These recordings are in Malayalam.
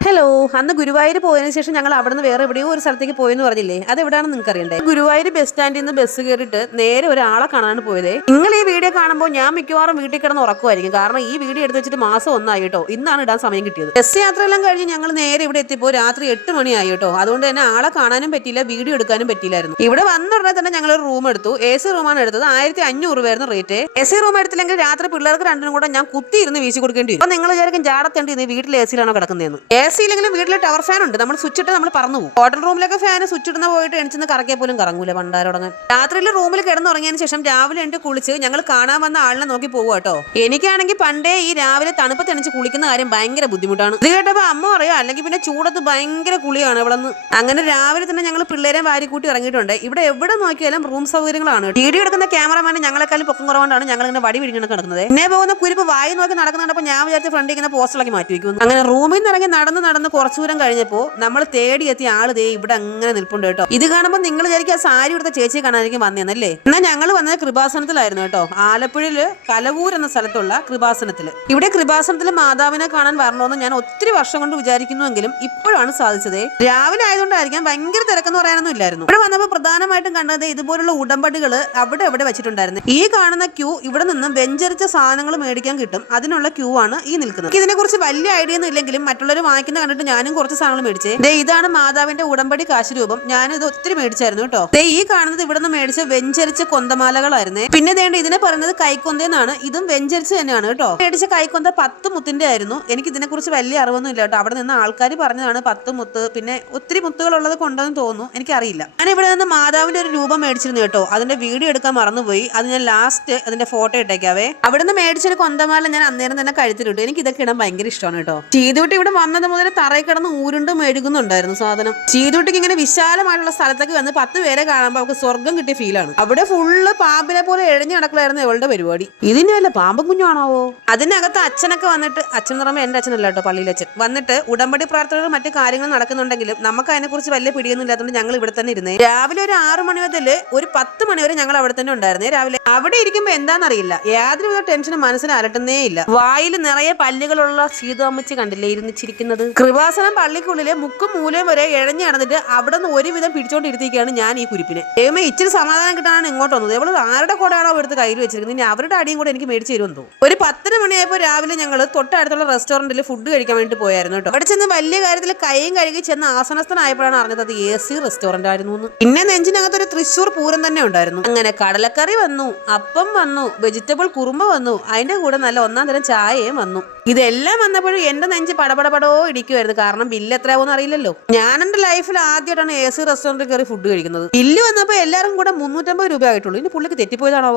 ഹലോ അന്ന് ഗുരുവായൂർ പോയതിനു ശേഷം ഞങ്ങൾ അവിടെ നിന്ന് വേറെ എവിടെയോ ഒരു സ്ഥലത്തേക്ക് പോയെന്ന് പറഞ്ഞില്ലേ? അത് എവിടെയാണെന്ന് നിങ്ങൾക്ക് അറിയണ്ടേ ഗുരുവായൂർ ബസ് സ്റ്റാൻഡിൽ നിന്ന് ബസ് കയറിയിട്ട് നേരെ ഒരാളെ കാണാൻ പോയത്. നിങ്ങൾ ഈ വീഡിയോ കാണുമ്പോൾ ഞാൻ മിക്കവാറും വീട്ടിൽ കിടന്ന് ഉറക്കുമായിരിക്കും. കാരണം ഈ വീഡിയോ എടുത്ത് വെച്ചിട്ട് മാസം ഒന്നായി കേട്ടോ. ഇന്നാണ് ഇടാൻ സമയം കിട്ടിയത്. ബസ് യാത്രയെല്ലാം കഴിഞ്ഞ് ഞങ്ങൾ നേരെ ഇവിടെ എത്തിയപ്പോൾ രാത്രി എട്ട് മണിയായി കേട്ടോ. അതുകൊണ്ട് തന്നെ ആളെ കാണാനും പറ്റിയില്ല വീഡിയോ എടുക്കാനും പറ്റിയില്ലായിരുന്നു. ഇവിടെ വന്ന ഉടനെ തന്നെ ഞങ്ങൾ ഒരു റൂം എടുത്തു. എ സി റൂമാണ് എടുത്തത്. ആയിരത്തി അഞ്ഞൂറ് രൂപയായിരുന്നു റേറ്റ്. എ സി റൂം എടുത്തില്ലെങ്കിൽ രാത്രി പിള്ളേർക്ക് രണ്ടിനും കൂടെ ഞാൻ കുത്തി ഇരുന്ന് വീശി കൊടുക്കേണ്ടി വരും. അപ്പൊ നിങ്ങൾ വിചാരിക്കും ജാടത്തേണ്ടി ഇന്ന് വീട്ടിൽ എ സിയിലാണോ കിടക്കുന്നതെന്ന്. എ സിയിലെങ്കിലും വീട്ടിൽ ടവർ ഫാൻ ഉണ്ട്. നമ്മൾ സ്വിച്ച് ഇട്ട് നമ്മൾ പറന്നു പോകും. ഹോട്ടൽ റൂമിലൊക്കെ ഫാൻ സ്വിച്ച് ഇടുന്ന പോയിട്ട് എണിച്ചെന്ന് കറക്കിയാൽ പോലും കറങ്ങൂല പണ്ടാരോടങ്ങ്. രാത്രിയിൽ റൂമിൽ കിടന്നുറങ്ങിയതിന് ശേഷം രാവിലെ എണീറ്റ് കുളിച്ച് ഞങ്ങൾ കാണാൻ വന്ന ആളിനെ നോക്കി പോവുക കേട്ടോ. എനിക്കാണെങ്കിൽ പണ്ടേ ഈ രാവിലെ തണുപ്പ് തെണിച്ച് കുളിക്കുന്ന കാര്യം ഭയങ്കര ബുദ്ധിമുട്ടാണ്. ഇത് കേട്ടപ്പോ അമ്മ പറയാ അല്ലെങ്കിൽ പിന്നെ ചൂടത്ത് ഭയങ്കര കുളിയാണ് ഇവിടെ അങ്ങനെ രാവിലെ തന്നെ ഞങ്ങൾ പിള്ളേരെ വാരിക്കൂട്ടി ഇറങ്ങിയിട്ടുണ്ട്. ഇവിടെ എവിടെ നോക്കിയാലും റൂം സൗകര്യങ്ങളാണ് വീഡിയോ എടുക്കുന്ന ക്യാമറമാനെ ഞങ്ങളെക്കാളും പൊക്കം കുറവുകൊണ്ടാണ് ഞങ്ങൾ ഇങ്ങനെ വടി പിടിക്കണം കിടക്കുന്നത് എന്നെ പോകുന്ന കുരിപ്പ് വായി നോക്കി നടക്കുന്നുണ്ടപ്പോൾ ഞാൻ വിചാരിച്ച ഫ്രണ്ട് ഇങ്ങനെ പോസ്റ്ററാക്കി മാറ്റി വെക്കുന്നു. അങ്ങനെ റൂമിൽ നിന്ന് ഇറങ്ങി നടന്ന് നടന്ന് കുറച്ചു ദൂരം കഴിഞ്ഞപ്പോൾ നമ്മൾ തേടിയെത്തിയ ആൾ ദേ ഇവിടെ അങ്ങനെ നിൽപ്പുണ്ട് കേട്ടോ. ഇത് കാണുമ്പോൾ നിങ്ങൾ വിചാരിക്കും ആ സാരി എടുത്ത ചേച്ചിയെ കാണാനായിരിക്കും വന്നേന്നല്ലേ എന്നാ ഞങ്ങൾ വന്നത് കൃപാസനത്തിലായിരുന്നു കേട്ടോ. ആലപ്പുഴയിൽ കലവൂർ എന്ന സ്ഥലത്തുള്ള കൃപാസനത്തിൽ ഇവിടെ കൃപാസനത്തിൽ മാതാവിനെ കാണാൻ വരണമെന്ന് ഞാൻ ഒത്തിരി വർഷം കൊണ്ട് വിചാരിക്കുന്നുവെങ്കിലും ഇപ്പോഴാണ് സാധിച്ചത്. രാവിലെ ആയതുകൊണ്ടായിരിക്കാം ഭയങ്കര തിരക്കെന്ന് പറയാനൊന്നും ഇല്ലായിരുന്നു. ഇവിടെ വന്നപ്പോൾ പ്രധാനമായിട്ടും കണ്ടത് ഇതുപോലുള്ള ഉടമ്പടികൾ അവിടെ എവിടെ വെച്ചിട്ടുണ്ടായിരുന്നു. ഈ കാണുന്ന ക്യൂ ഇവിടെ നിന്നും വെഞ്ചരിച്ച സാധനങ്ങൾ മേടിക്കാൻ കിട്ടും. അതിനുള്ള ക്യൂ ആണ് ഈ നിൽക്കുന്നത്. ഇതിനെ കുറിച്ച് വലിയ ഐഡിയ ഒന്നും ഇല്ലെങ്കിലും മറ്റുള്ളവർ വാങ്ങിക്കുന്ന കണ്ടിട്ട് ഞാനും കുറച്ച് സാധനങ്ങൾ മേടിച്ചേ. ദേ ഇതാണ് മാതാവിന്റെ ഉടമ്പടി കാശ് രൂപം ഞാൻ ഇത് ഒത്തിരി മേടിച്ചായിരുന്നു കേട്ടോ. ദേ ഈ കാണുന്നത് ഇവിടെ നിന്ന് മേടിച്ച വെഞ്ചരിച്ച കൊന്തമാലകളായിരുന്നേ. പിന്നെ ഇതിനെ പറയുന്നത് കൈക്കൊന്തേന്നാണ് ഇതും വെഞ്ചരിച്ച് തന്നെയാണ് കേട്ടോ. മേടിച്ച കൈക്കൊന്ത പത്ത് മുത്തിന്റെ ആയിരുന്നു. എനിക്ക് ഇതിനെ കുറിച്ച് വലിയ അറിവൊന്നും ഇല്ല കേട്ടോ. അവിടെ നിന്ന് ആൾക്കാർ പറഞ്ഞതാണ് പത്ത് മുത്ത്. പിന്നെ ഒത്തിരി മുത്തുകൾ ഉള്ളത് കൊണ്ടെന്ന് തോന്നുന്നു. എനിക്കറിയില്ല. ഞാൻ ഇവിടെ നിന്ന് മാതാവിന്റെ ഒരു രൂപം മേടിച്ചിരുന്നു കേട്ടോ. അതിന്റെ വീഡിയോ എടുക്കാൻ മറന്നുപോയി. അത് ഞാൻ ലാസ്റ്റ് അതിന്റെ ഫോട്ടോ ഇട്ടേക്കാവേ. അവിടെ നിന്ന് മേടിച്ചൊരു കൊന്തമാല ഞാൻ അന്നേരം തന്നെ കഴുത്തിലിട്ടു. എനിക്ക് ഇതൊക്കെ ഇടാൻ ഭയങ്കര ഇഷ്ടമാണ് കേട്ടോ. ചീതുട്ടി ഇവിടെ വന്നത് മുതൽ തറയിൽ കിടന്ന് ഊരുണ്ട് മേടിക്കുന്നുണ്ടായിരുന്നു സാധനം. ചീതുട്ടിക്ക് ഇങ്ങനെ വിശാലമായിട്ടുള്ള സ്ഥലത്തേക്ക് വന്ന് പത്ത് പേരെ കാണുമ്പോൾ അവർക്ക് സ്വർഗം കിട്ടിയ ഫീലാണ് അവിടെ ഫുള്ള് പാമ്പിനെ പോലെ എഴഞ്ഞു നടക്കലായിരുന്നു ഇവളുടെ പരിപാടി. ഇതിന് വല്ല പാമ്പും കുഞ്ഞാണാവോ അതിനകത്ത് അച്ഛനൊക്കെ വന്നിട്ട് അച്ഛൻ പറയുമ്പോൾ എന്റെ അച്ഛനല്ല കേട്ടോ പള്ളിയിലെ അച്ഛൻ. വന്നിട്ട് ഉടമ്പടി പ്രാർത്ഥനകളും മറ്റു കാര്യങ്ങൾ നടക്കുന്നുണ്ടെങ്കിലും നമുക്ക് അതിനെക്കുറിച്ച് വലിയ പിടിയൊന്നും ഇല്ലാത്തതുകൊണ്ട് ഞങ്ങൾ ഇവിടെ തന്നെ ഇരുന്നേ. രാവിലെ ഒരു ആറു മണി മുതൽ ഒരു പത്ത് മണി വരെ ഞങ്ങൾ അവിടെ തന്നെ ഉണ്ടായിരുന്നേ. രാവിലെ അവിടെ ഇരിക്കുമ്പോൾ എന്താണെന്നറിയില്ല യാതൊരുവിധ ടെൻഷനും മനസ്സിന് അലട്ടുന്നേ ഇല്ല. വായിൽ നിറയെ പല്ലുകളുള്ള സീതാമ്മച്ചി കണ്ടില്ലേ ഇരുന്നിച്ചിരിക്കുന്നത്? കൃപാസനം പള്ളിക്കുള്ളിലെ മുക്കും മൂലയും വരെ ഇഴഞ്ഞു നടന്നിട്ട് അവിടെ നിന്ന് ഒരുവിധം പിടിച്ചോണ്ടിരുത്തിയിരിക്കുകയാണ് ഞാൻ ഈ കുരിപ്പിനെ. ഇച്ചിരി സമാധാനം കിട്ടാനാണ് ഇങ്ങോട്ട് വന്നത്. ഇവൾ ആരുടെ കൂടെയാണോ എടുത്ത് കയ്യിൽ വെച്ചിരിക്കുന്നത് ഇനി അവരുടെ അടിയും കൂടെ എനിക്ക് മേടിച്ച് തരുമെന്ന് തോന്നുന്നു. ഒരു പത്തര മണിയായപ്പോൾ രാവിലെ ഞങ്ങൾ തൊട്ടടുത്തുള്ള റെസ്റ്റോറന്റിൽ ഫുഡ് കഴിക്കാൻ വേണ്ടി പോയായിരുന്നു കേട്ടോ. അവിടെ ചെന്ന് വലിയ കാര്യത്തിൽ കൈയും കഴുകി ചെന്ന് ആസനസ്ഥനായപ്പോഴാണ് അറിഞ്ഞത് അത് എ സി റെസ്റ്റോറന്റ് ആയിരുന്നു എന്ന്. പിന്നെ നെഞ്ചിനകത്ത് ഒരു തൃശ്ശൂർ പൂരം തന്നെ ഉണ്ടായിരുന്നു. അങ്ങനെ കടലക്കറി വന്നു അപ്പം വന്നു വെജിറ്റബിൾ കുറുമ വന്നു അതിന്റെ കൂടെ നല്ല ഒന്നാം തരം ചായയും വന്നു. ഇതെല്ലാം വന്നപ്പോഴും എന്റെ നെഞ്ച് പടപടപടോ ഇടിക്കുമായിരുന്നു കാരണം ബില്ല് എത്രയാവുമെന്ന് അറിയില്ലല്ലോ. ഞാൻ എന്റെ ലൈഫിൽ ആദ്യമായിട്ടാണ് എ സി റെസ്റ്റോറന്റിൽ കയറി ഫുഡ് കഴിക്കുന്നത്. ബില്ല് വന്നപ്പോൾ എല്ലാവരും കൂടെ മുന്നൂറ്റമ്പത് രൂപ ആയിട്ടുള്ളൂ. ഇനി പുള്ളിക്ക് തെറ്റിപ്പോയതാണോ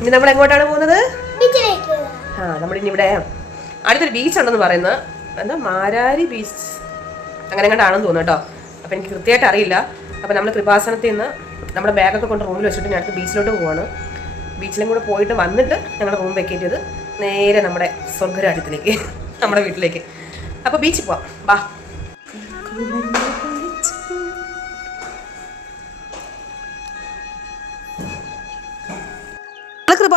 ഇനി നമ്മൾ എങ്ങോട്ടാണ് പോകുന്നത്? ആ നമ്മൾ ഇനി ഇവിടെ അടുത്തൊരു ബീച്ച് ഉണ്ടെന്ന് പറയുന്നത്. എന്താ മാരാരി ബീച്ച് അങ്ങനെ കണ്ടാണെന്ന് തോന്നുന്നു കേട്ടോ. അപ്പം എനിക്ക് കൃത്യമായിട്ട് അറിയില്ല. അപ്പം നമ്മൾ കൃപാസനത്തിൽ നിന്ന് നമ്മുടെ ബാഗൊക്കെ കൊണ്ട് റൂമിൽ വെച്ചിട്ട് ഞാൻ അടുത്ത് ബീച്ചിലോട്ട് പോവാണ്. ബീച്ചിലും കൂടെ പോയിട്ട് വന്നിട്ട് ഞങ്ങളുടെ റൂം വെക്കേറ്റ് ചെയ്ത് നേരെ നമ്മുടെ സ്വർഗരാജ്യത്തിലേക്ക് നമ്മുടെ വീട്ടിലേക്ക്. അപ്പോൾ ബീച്ചിൽ പോവാം. ബാ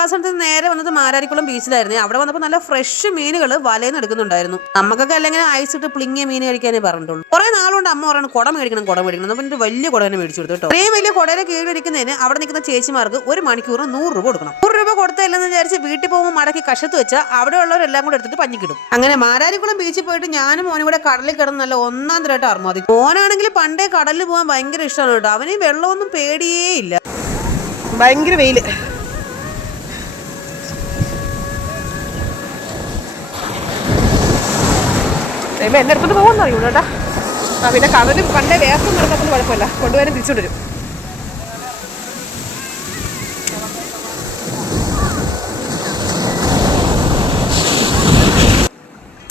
കൃപാസനത്തിൽ നേരെ വന്നത് മാരാരിക്കുളം ബീച്ചിലായിരുന്നു. അവിടെ വന്നപ്പോൾ നല്ല ഫ്രഷ് മീനുകൾ വലയിൽ എടുക്കുന്നുണ്ടായിരുന്നു. നമുക്കൊക്കെ അല്ലെങ്കിൽ ഐസ് ഇട്ട് പ്ലിങ്ങിയ മീൻ കഴിക്കാനേ പറഞ്ഞിട്ടുള്ളൂ. കുറെ നാളുകൊണ്ട് അമ്മ പറയുന്നത് കുട മേടിക്കണം കുട മേടിക്കണം. അപ്പം ഒരു വലിയ കുട തന്നെ മേടിച്ചു കൊടുത്തു കേട്ടോ. ഇത്രയും വലിയ കുടയുടെ കീഴിലിരിക്കുന്നതിന് അവിടെ നിൽക്കുന്ന ചേച്ചിമാർക്ക് ഒരു മണിക്കൂർ നൂറ് രൂപ കൊടുക്കണം. നൂറ് രൂപ കൊടുത്തില്ലെന്ന് വിചാരിച്ച് വീട്ടിൽ പോകുമ്പോൾ മടക്കി കഷത്ത് വെച്ചാൽ അവിടെ ഉള്ളവരെല്ലാം കൂടെ എടുത്തിട്ട് പഞ്ഞിക്കിടും. അങ്ങനെ മാരാരിക്കുളം ബീച്ചിൽ പോയിട്ട് ഞാനും മോനും കൂടെ കടലിൽ കിടന്ന് നല്ല ഒന്നാം തരമായിട്ട് അർമാതി മോനാണെങ്കിൽ പണ്ടേ കടലിൽ പോകാൻ ഭയങ്കര ഇഷ്ടമാണ് കേട്ടോ. അവന് വെള്ളമൊന്നും പേടിയേ ഇല്ല. ഭയങ്കര വെയിൽ. എന്നെ അടുത്തോട്ട് പോകുമെന്ന് അറിയൂല കേട്ടാ ആ പിന്നെ കടലും പണ്ടേ വേർപ്പ് നടന്നപ്പോൾ കുഴപ്പമില്ല. കൊണ്ടുവരും തിരിച്ചോണ്ട്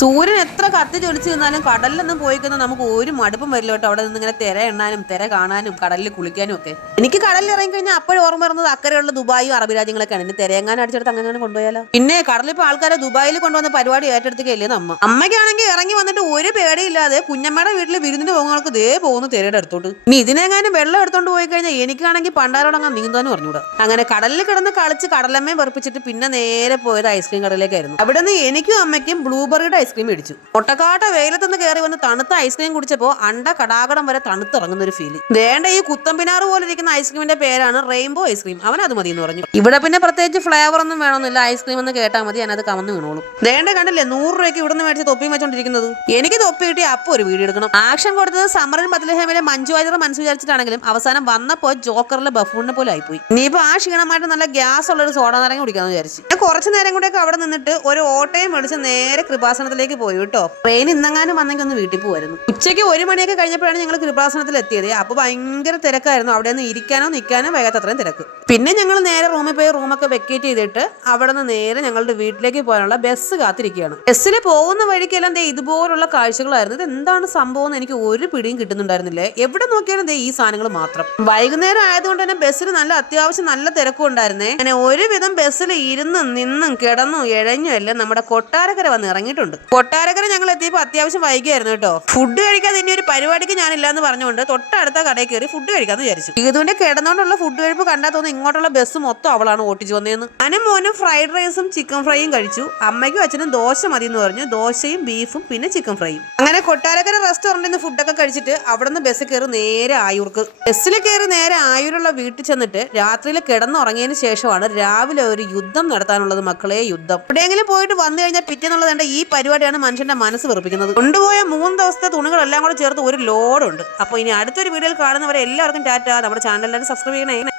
സൂര്യൻ എത്ര കത്തി ചൊലിച്ചു നിന്നാലും കടലിലൊന്നും പോയിക്കുന്ന നമുക്ക് ഒരു മടുപ്പും വരില്ല കേട്ടോ. അവിടെ നിന്ന് ഇങ്ങനെ തിര എണ്ണാനും തിര കാണാനും കടലിൽ കുളിക്കാനും ഒക്കെ. എനിക്ക് കടലിൽ ഇറങ്ങി കഴിഞ്ഞാൽ അപ്പോഴും ഓർമ്മ വരുന്നത് അക്കരെയുള്ള ദുബായും അറബ് രാജ്യങ്ങളൊക്കെയാണ് ഇനി തിരയെങ്ങാനും അടിച്ചെടുത്ത് അങ്ങനെ കൊണ്ടുപോയാലോ? പിന്നെ കടലിപ്പോൾ ആൾക്കാരെ ദുബായിൽ കൊണ്ടുവന്ന പരിപാടി ഏറ്റെടുത്തേക്കല്ലേ നമ്മ അമ്മയ്ക്കാണെങ്കിൽ ഇറങ്ങി വന്നിട്ട് ഒരു പേടിയില്ലാതെ കുഞ്ഞമ്മയുടെ വീട്ടിൽ വിരുന്നിന് പോകുന്നവർക്ക് ദേ പോകുന്നു തിരയുടെ അടുത്തോട്ട്. ഇനി ഇതിനെങ്ങാനും വെള്ളം എടുത്തോണ്ട് പോയി കഴിഞ്ഞാൽ എനിക്കാണെങ്കിൽ പണ്ടാരോടങ്ങാൻ നീന്താനും പറഞ്ഞൂടാ അങ്ങനെ കടലിൽ കിടന്ന് കളിച്ച് കടലമ്മയും വെറുപ്പിച്ചിട്ട് പിന്നെ നേരെ പോയത് ഐസ്ക്രീം കടലിലേക്കായിരുന്നു. അവിടെ നിന്ന് എനിക്കും അമ്മയ്ക്കും ബ്ലൂബെറിയുടെ ഐസ്ക്രീം മേടിച്ചു. ഒട്ടക്കാട്ട വെയിലത്തുനിന്ന് കയറി വന്ന് തണുത്ത ഐസ്ക്രീം കുടിച്ചപ്പോൾ അണ്ട കടാകടം വരെ തണുത്തിറങ്ങുന്ന ഒരു ഫീൽ വേണ്ട ഈ കുത്തമ്പിനാറ് പോലെ ഇരിക്കുന്ന ഐസ്ക്രീമിന്റെ പേരാണ് റെയിൻബോ ഐസ്ക്രീം. അവൻ അത് മതി എന്ന് പറഞ്ഞു. ഇവിടെ പിന്നെ പ്രത്യേകിച്ച് ഫ്ലേവർ ഒന്നും വേണമെന്നില്ല. ഐസ്ക്രീം എന്ന് കേട്ടാൽ മതി ഞാനത് കമന്ന് വീണോളും. വേണ്ട കണ്ടില്ലേ? നൂറ് രൂപയ്ക്ക് ഇവിടെ നിന്ന് മേടിച്ച് തൊപ്പിയും വെച്ചോണ്ടിരിക്കുന്നത്. എനിക്ക് തൊപ്പി കിട്ടി അപ്പോൾ ഒരു വീഡിയോ എടുക്കണം. ആക്ഷൻ കൊടുത്തത് സമരൻ ബദ്ലഹേമിലെ മഞ്ജു വാര്യർ മനസ്സ് വിചാരിച്ചിട്ടാണെങ്കിലും അവസാനം വന്നപ്പോൾ ജോക്കറിലെ ബഫൂണിനെ പോലെ ആയിപ്പോയി. ഇനിയിപ്പോൾ ആ ക്ഷീണമായിട്ട് നല്ല ഗ്യാസ് ഉള്ള ഒരു സോഡ നാരങ്ങ കുടിക്കാന്ന് വിചാരിച്ചു. ഞാൻ കുറച്ച് നേരം കൂടെയൊക്കെ അവിടെ നിന്നിട്ട് ഒരു ഓട്ടയും മേടിച്ച് നേരെ കൃപാസനത്തിലേക്ക് പോയി കേട്ടോ. ട്രെയിൻ ഇന്നെങ്ങാനും വന്നെങ്കിൽ ഒന്ന് വീട്ടിൽ പോകുമായിരുന്നു ഉച്ചയ്ക്ക് ഒരു മണിയൊക്കെ കഴിഞ്ഞപ്പോഴാണ് ഞങ്ങൾ കൃപാസനത്തിൽ എത്തിയത്. അപ്പോൾ ഭയങ്കര തിരക്കായിരുന്നു. അവിടെ നിന്ന് ഇരിക്കാനോ നിൽക്കാനോ വേഗത്തത്രയും തിരക്ക്. പിന്നെ ഞങ്ങൾ നേരെ റൂമിൽ പോയി റൂമൊക്കെ വെക്കേറ്റ് ചെയ്തിട്ട് അവിടെ നിന്ന് നേരെ ഞങ്ങളുടെ വീട്ടിലേക്ക് പോകാനുള്ള ബസ് കാത്തിരിക്കുകയാണ്. ബസ്സിൽ പോകുന്ന വഴിക്കെല്ലാം ദേ ഇതുപോലുള്ള കാഴ്ചകളായിരുന്നു. ഇത് എന്താണ് സംഭവം എന്ന് എനിക്ക് ഒരു പിടിയും കിട്ടുന്നുണ്ടായിരുന്നില്ലേ. എവിടെ നോക്കിയാലും ദേ ഈ സാധനങ്ങൾ മാത്രം. വൈകുന്നേരം ആയതുകൊണ്ട് തന്നെ ബസ്സിൽ നല്ല അത്യാവശ്യം നല്ല തിരക്കും ഉണ്ടായിരുന്നേ. അങ്ങനെ ഒരുവിധം ബസ്സിൽ ഇരുന്നും നിന്നും കിടന്നും ഇഴഞ്ഞും എല്ലാം നമ്മുടെ കൊട്ടാരക്കര വന്ന് ഇറങ്ങിയിട്ടുണ്ട്. കൊട്ടാരക്കര ഞങ്ങൾ എത്തിയപ്പോൾ അത്യാവശ്യം വൈകിയായിരുന്നു കേട്ടോ. ഫുഡ് കഴിക്കാതെ ഇനി ഒരു പരിപാടിക്ക് ഞാനില്ല എന്ന് പറഞ്ഞുകൊണ്ട് തൊട്ടടുത്ത കടയിൽ കയറി ഫുഡ് കഴിക്കാന്ന് വിചാരിച്ചു. ഇതുവിന്റെ കിടന്നുകൊണ്ടുള്ള ഫുഡ് കഴിപ്പ് കണ്ടാൽ തോന്നുന്നു ഇങ്ങോട്ടുള്ള ബസ് മൊത്തം അവളാണ് ഓട്ടിച്ചു വന്നതെന്ന് അനു മോനും ഫ്രൈഡ് റൈസും ചിക്കൻ ഫ്രൈയും കഴിച്ചു. അമ്മയ്ക്കും അച്ഛനും ദോശ മതി എന്ന് പറഞ്ഞു. ദോശയും ബീഫും പിന്നെ ചിക്കൻ ഫ്രൈയും അങ്ങനെ കൊട്ടാരക്കര റെസ്റ്റോറന്റിൽ നിന്ന് ഫുഡൊക്കെ കഴിച്ചിട്ട് അവിടെ നിന്ന് ബസ് കയറി നേരെ ആയൂർക്ക്. ബസ്സിൽ കയറി നേരെ ആയൂരുള്ള വീട്ടിൽ ചെന്നിട്ട് രാത്രിയിൽ കിടന്നുറങ്ങിയതിന് ശേഷമാണ് രാവിലെ ഒരു യുദ്ധം നടത്താനുള്ളത് മക്കളെ യുദ്ധം. എവിടെയെങ്കിലും പോയിട്ട് വന്നു കഴിഞ്ഞാൽ പിറ്റേന്നുള്ളത് ഈ പരിപാടിയാണ് മനുഷ്യന്റെ മനസ്സ് വെറുപ്പിക്കുന്നത്. കൊണ്ടുപോയ മൂന്ന് ദിവസത്തെ തുണികളെല്ലാം കൂടെ ചേർത്ത് ഒരു ലോഡുണ്ട് അപ്പോൾ ഇനി അടുത്തൊരു വീഡിയോയിൽ കാണുന്നവരെ എല്ലാവർക്കും ടാറ്റ. നമ്മുടെ എല്ലാവരും സബ്സ്ക്രൈബ് ചെയ്യണേ.